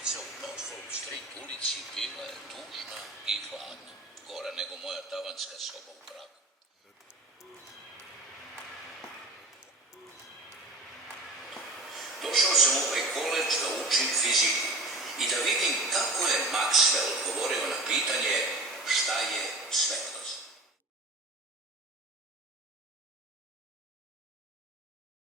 ulica u Norfolk Street ulici bila je tužna i hladna. Gora nego moja tavanska soba u Pragu. Došao sam u ovaj koledž da učim fiziku i da vidim kako je Maxwell odgovorio na pitanje šta je svetlo.